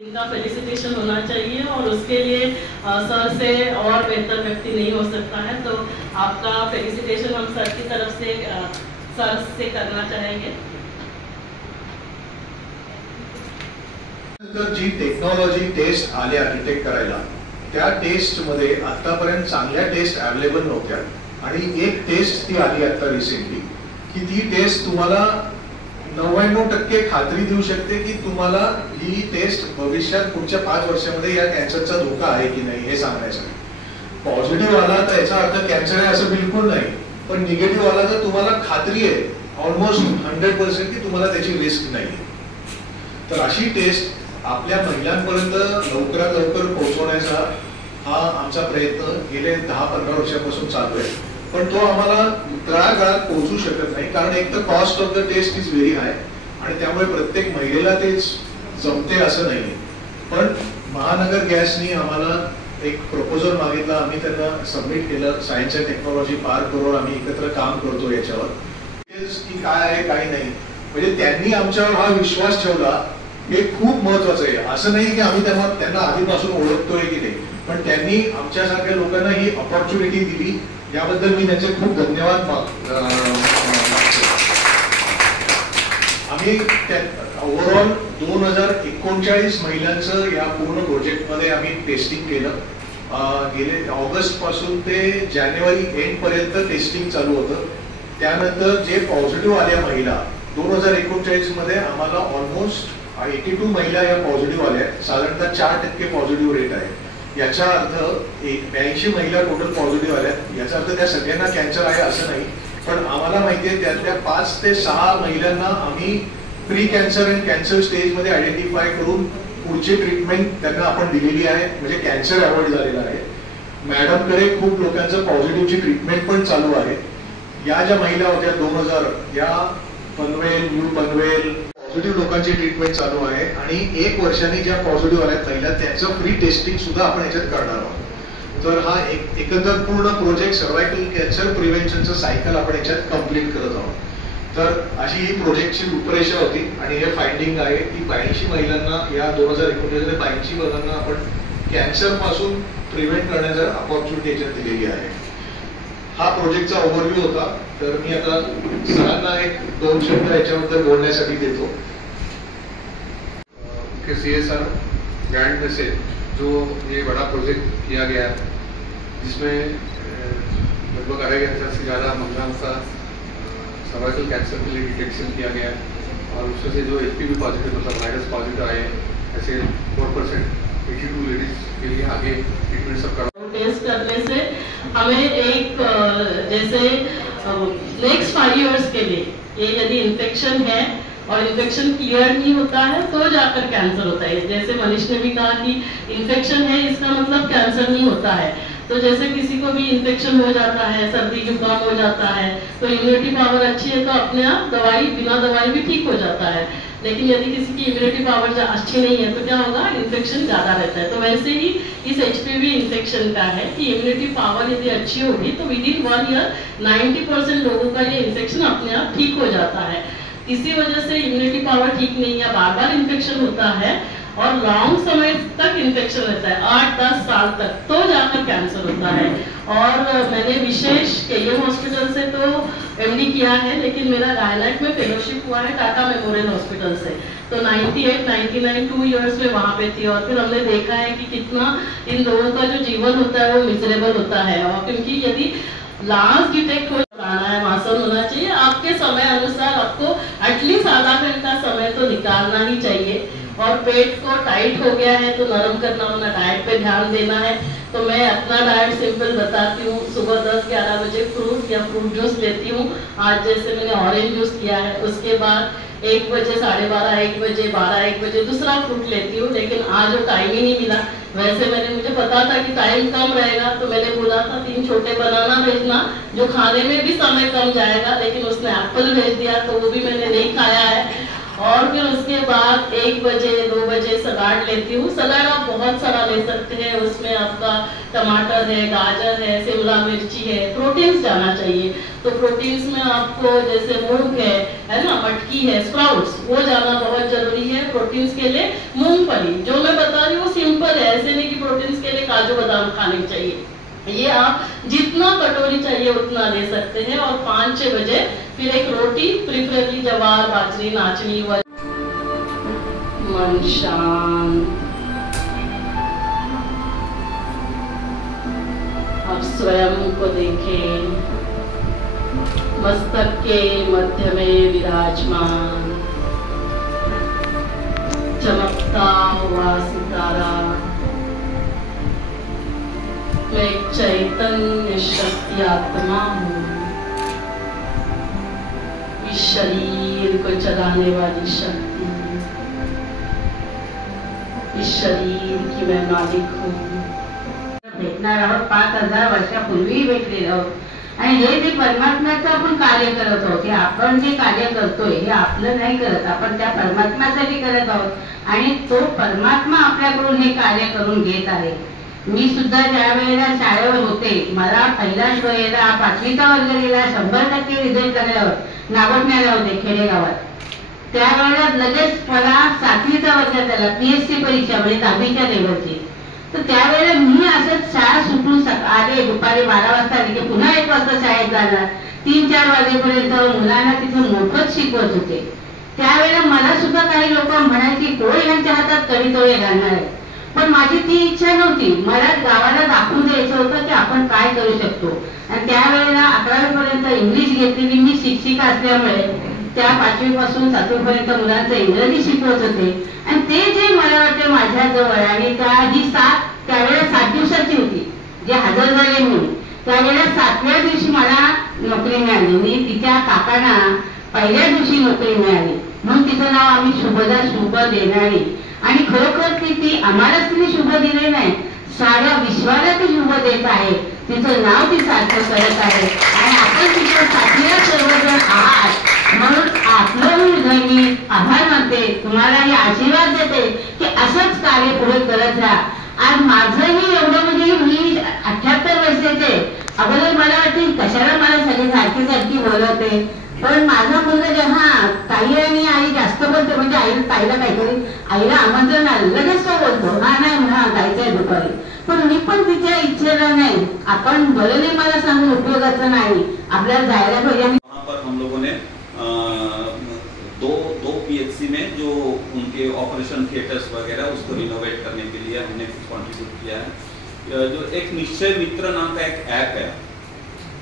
इनका फेलिसिटेशन होना चाहिए और उसके लिए सर से और बेहतर व्यक्ति नहीं हो सकता है, तो आपका फेलिसिटेशन हम सर की तरफ से सर से करना चाहेंगे। जी टेक्नॉलॉजी टेस्ट आल्या डिटेक्ट करायला, त्या टेस्टमध्ये आतापर्यंत चांगल्या टेस्ट अवेलेबल नव्हत्या आणि एक टेस्ट ती आली आता रिसेंटली की ती टेस्ट तुम्हाला 99% खात्री देऊ शकते की तुम्हाला ही टेस्ट भविष्यात पुढच्या 5 वर्षामध्ये या कॅन्सरचा धोका आहे की नाही हे सांगण्यासाठी। पॉझिटिव्ह आला तर याचा अर्थ कॅन्सर आहे असं बिलकुल नाही, पण निगेटिव्ह आला तर तुम्हाला खात्री आहे ऑलमोस्ट 100% की तुम्हाला त्याची रिस्क नाही। तर अशी टेस्ट आपल्या महिलांपर्यंत लवकरात लवकर पोहोचवण्याचा हा आमचा प्रयत्न गेले 10-15 वर्षापासून चालू आहे, पण तो आम्हाला तळागाळात पोहोचू शकत नाही कारण एक तर cost of the test is very high आणि त्यामुळे प्रत्येक महिलेला ते जमते असं नाही। पण महानगर गॅसनी आम्हाला एक प्रपोजल मागितला, आम्ही त्यांना सबमिट केलं। सायन्स अँड टेक्नॉलॉजी पार्क बरोबर आम्ही एकत्र काम करतो याच्यावर की काय आहे काही नाही, म्हणजे त्यांनी आमच्यावर हा विश्वास ठेवला हे खूप महत्वाचं आहे। असं नाही की आम्ही त्यांना आधीपासून ओळखतोय की नाही, पण त्यांनी आमच्यासारख्या लोकांना ही ऑपॉर्च्युनिटी दिली, याबद्दल मी त्यांचे खूप धन्यवाद मागतो। आम्ही ओव्हरऑल 2039 महिलांचं या पूर्ण प्रोजेक्टमध्ये आम्ही टेस्टिंग केलं। गेले ऑगस्ट पासून ते जानेवारी एंड पर्यंत टेस्टिंग चालू होतं। त्यानंतर जे पॉझिटिव्ह आल्या महिला 2039 मध्ये आम्हाला ऑलमोस्ट 82 महिला या पॉझिटिव्ह आल्या, साधारणतः 4% पॉझिटिव्ह रेट आहे। याचा अर्थ 82 महिला टोटल पॉझिटिव्ह आल्या, याचा अर्थ त्या सगळ्यांना कॅन्सर आहे असं नाही, पण आम्हाला माहिती आहे त्यातल्या 5 ते 6 महिलांना आम्ही प्री कॅन्सर आणि कॅन्सर स्टेज मध्ये आयडेंटिफाय करून पुढची ट्रीटमेंट त्यांना आपण दिलेली आहे, म्हणजे कॅन्सर अवॉइड झालेला आहे। मॅडमकडे खूप लोकांचं पॉझिटिव्हची ट्रीटमेंट पण चालू आहे। या ज्या महिला होत्या 2000 या पनवेल न्यू पनवेल पॉझिटिव्ह लोकांची ट्रीटमेंट चालू आहे आणि 1 वर्षांनी ज्या पॉझिटिव्ह आल्या महिला त्यांचं फ्री टेस्टिंग सुद्धा आपण याच्यात करणार आहोत। तर हा एकंदर पूर्ण प्रोजेक्ट सर्वायकल कॅन्सर प्रिव्हेन्शनचं सायकल आपण याच्यात कंप्लीट करत आहोत। तर अशी ही प्रोजेक्टची रूपरेषा होती आणि हे फाइंडिंग आहे की 82 महिलांना या 2019 मध्ये 82 महिलांना आपण कॅन्सर पासून प्रिव्हेंट करण्याची अपॉर्च्युनिटी याच्यात दिलेली आहे। हा प्रोजेक्टचा ओव्हरव्ह्यू होता, तर मी आता सरांना 1-2 शब्द याच्याबद्दल बोलण्यासाठी देतो। CSR ग्रैंड में से जो ये बड़ा प्रोजेक्ट किया गया जिसमें लगभग 2,500 से ज़्यादा महिलाओं का सर्वाइकल कैंसर के लिए डिटेक्शन किया गया और उसमें से जो HPV पॉजिटिव मतलब वायरस पॉजिटिव आए ऐसे 4% 82 लेडीज के लिए आगे ट्रीटमेंट सब करा। टेस्ट करने से हमें एक जैसे नेक्स्ट 5 इयर्स के लिए ये यदि इन्फेक्शन है और इन्फेक्शन क्लियर नहीं होता है तो जाकर कैंसर होता है। जैसे मनीष ने भी कहा कि इन्फेक्शन है इसका मतलब कैंसर नहीं होता है, तो जैसे किसी को भी इन्फेक्शन हो जाता है, सर्दी जुकाम हो जाता है, तो इम्यूनिटी पावर अच्छी है तो अपने आप दवाई बिना दवाई भी ठीक हो जाता है। लेकिन यदि किसी की इम्यूनिटी पावर अच्छी नहीं है तो क्या होगा, इन्फेक्शन ज्यादा रहता है। तो वैसे ही इस HPV इन्फेक्शन का है कि इम्यूनिटी पावर यदि अच्छी होगी तो विद इन 1 ईयर 90% लोगों का ये इन्फेक्शन अपने आप ठीक हो जाता है। इसी वजह से इम्यूनिटी पावर ठीक नहीं है, बार बार इन्फेक्शन होता है और लॉन्ग समय तक इन्फेक्शन रहता है, 8-10 साल तक, तो जाकर कैंसर होता है। और मैंने विशेष KM हॉस्पिटल से तो MD किया है, लेकिन मेरा गायनेक में फेलोशिप हुआ है टाटा मेमोरियल हॉस्पिटल से, तो 98-99 2 इयर्स में वहाँ पे थी। और फिर हमने देखा है कि कितना इन लोगों का जो जीवन होता है वो मिजरेबल होता है, और क्योंकि यदि लास्ट डिटेक्ट हो प्राणायाम होना चाहिए, आपके समय अनुसार आपको एटलीस्ट आधा घंटा समय तो निकालना ही चाहिए। और पेट को टाइट हो गया है तो नरम करना होना, डाइट पे ध्यान देना है। तो मैं अपना डाइट सिंपल बताती हूँ, सुबह 10-11 बजे फ्रूट या फ्रूट जूस लेती हूँ। आज जैसे मैंने ऑरेंज जूस किया है, उसके बाद 1 बजे 12:30 1 बजे 12-1 बजे दूसरा फ्रूट लेती हूँ, लेकिन आज वो टाइम ही नहीं मिला। वैसे मुझे पता था कि टाइम कम रहेगा तो मैंने बोला था 3 छोटे बनाना भेजना जो खाने में भी समय कम जाएगा, लेकिन उसने एप्पल भेज दिया तो वो भी मैंने नहीं खाया है। और फिर उसके बाद 1 बजे 2 बजे सलाद लेती हूँ। सलाद आप बहुत सारा ले सकते हैं, उसमें आपका टमाटर है, गाजर है, शिमला मिर्ची है, प्रोटीन्स जाना चाहिए। तो तो प्रोटीन्स में आपको जैसे मूंग है ना, मटकी है, स्प्राउट्स, वो जाना बहुत जरूरी है प्रोटीन्स के लिए। मूंगफली जो मैं बता रही हूँ वो सिंपल है, ऐसे नहीं कि प्रोटीन्स के लिए काजू बादाम खाने चाहिए, ये आप जितना कटोरी चाहिए उतना ले सकते हैं। और 5-6 बजे फिर एक रोटी, प्रिफरेबली जवार, बाजरी, नाचनी वाली। मन शांत, आप स्वयं को देखें, मस्तक के मध्य में विराजमान चमकता हुआ सितारा। मैं एक चैतन्य शक्ति आत्मा हूँ, इस शरीर को चलाने वाली शक्ति, इस शरीर की मैं मालिक हूँ। भेटणार आहोत, 5000 वर्षापूर्वी भेटलेलो आहोत आणि हे जे परमात्म्याचं आपण कार्य करत आहोत, हे आपण जे कार्य करतोय हे आपलं नाही करत, आपण त्या परमात्म्यासाठी करत आहोत आणि तो परमात्मा आपल्याकडून हे कार्य करून घेत आहे। मी सुद्धा ज्या वेळेला शाळेवर होते, मला पहिल्याच वेळेला 5वीचा वर्ग गेला, 100% रिझल्ट लागल्यावर नागोठण्याला होते खेडेगावात, त्यावेळेला लगेच मला 7वीचा वर्ग झाला, PSC परीक्षा म्हणजे 10वीच्या लेवलची। तर त्यावेळेला मी असंच शाळा सुटून आले, दुपारी 12 वाजता आले की पुन्हा 1 वाजता शाळेत जाणार, 3-4 वाजेपर्यंत मुलांना तिथे मोफत शिकवत होते। त्यावेळेला मला सुद्धा काही लोक म्हणायची कोण यांच्या हातात कणितोळे घालणार आहे, पण माझी ती इच्छा नव्हती, मला गावाला दाखवून द्यायचं होतं की आपण काय करू शकतो। आणि त्यावेळेला 11वी पर्यंत इंग्लिश घेतलेली मी शिक्षिका असल्यामुळे त्या 5वी पासून 7वी पर्यंत मुलांचं इंग्रजी शिकवत होते आणि ते जे मला वाटते माझ्या जवळ, आणि ही त्यावेळेला 7 दिवसाची होती जे हजर झाले मी, त्यावेळेला 7व्या दिवशी मला नोकरी मिळाली। मी तिच्या काकांना पहिल्या दिवशी नोकरी मिळाली म्हणून तिचं नाव आम्ही शुभदा, शुभ देणारी, आणि खरोखर ती आम्हालाच तिने शुभ दिले नाही, साऱ्या विश्वाला ती शुभ देत आहे, तिचं नाव ती सार्थक करत आहे आणि आपण तिच्या साथीला सर्वजण आहात म्हणून आपलं मी आभार मानते, तुम्हालाही आशीर्वाद देते की असंच कार्य पुढे करत राहा। आज माझंही एवढं म्हणजे मी 78 वर्षाचे, अगोदर मला वाटते कशाला मला सगळी सारखी बोलवते, पण माझा मुलगा जेव्हा ताई आणि आई जास्त बोलते म्हणजे ताईला काहीतरी आईला आमंत्रण आलं लगेच तो बोलतो हा नाही म्हणा जायचंय दुपारी, पण मी पण तिच्या इच्छेला नाही, आपण भले नाही मला सांगून उपयोगाचं नाही, आपल्याला जायला पाहिजे। वहाँ पर हम लोगों ने दो PHC में जो उनके ऑपरेशन थिएटर्स वगैरह उसको रिनोवेट करने के लिए हमने कुछ कॉन्ट्रीब्यूट किया है। जो एक निश्चय मित्र नाम का एक ऐप है,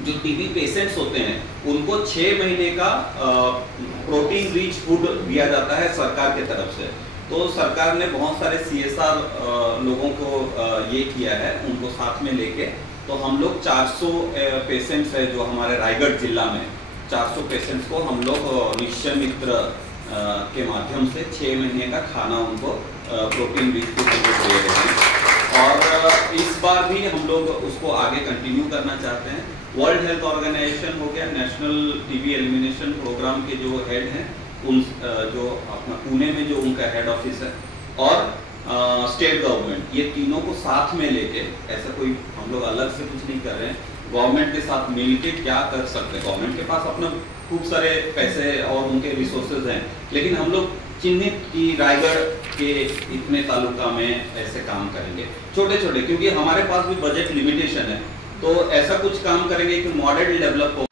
जो TB पेशेंट्स होते हैं उनको 6 महीने का प्रोटीन रिच फूड दिया जाता है सरकार के तरफ से। तो सरकार ने बहुत सारे CSR लोगों को ये किया है, उनको साथ में लेके, तो हम लोग 400 पेशेंट्स है जो हमारे रायगढ़ जिला में 400 पेशेंट्स को हम लोग निश्चय मित्र के माध्यम से 6 महीने का खाना उनको प्रोटीन रिच फूड दे रहे हैं। और इस बार भी हम लोग उसको आगे कंटिन्यू करना चाहते हैं। वर्ल्ड हेल्थ ऑर्गेनाइजेशन हो गया, नेशनल TB एलिमिनेशन प्रोग्राम के जो हेड हैं, उन जो अपना पुणे में जो उनका हेड ऑफिस है, और स्टेट गवर्नमेंट, ये तीनों को साथ में लेके, ऐसा कोई हम लोग अलग से कुछ नहीं कर रहे हैं, गवर्नमेंट के साथ मिलके क्या कर सकते हैं। गवर्नमेंट के पास अपना खूब सारे पैसे और उनके रिसोर्सेज हैं, लेकिन हम लोग चिन्हित की रायगढ़ के इतने तालुका में ऐसे काम करेंगे छोटे छोटे, क्योंकि हमारे पास भी बजट लिमिटेशन है, तो ऐसा कुछ काम करेंगे कि मॉडल डेवलप हो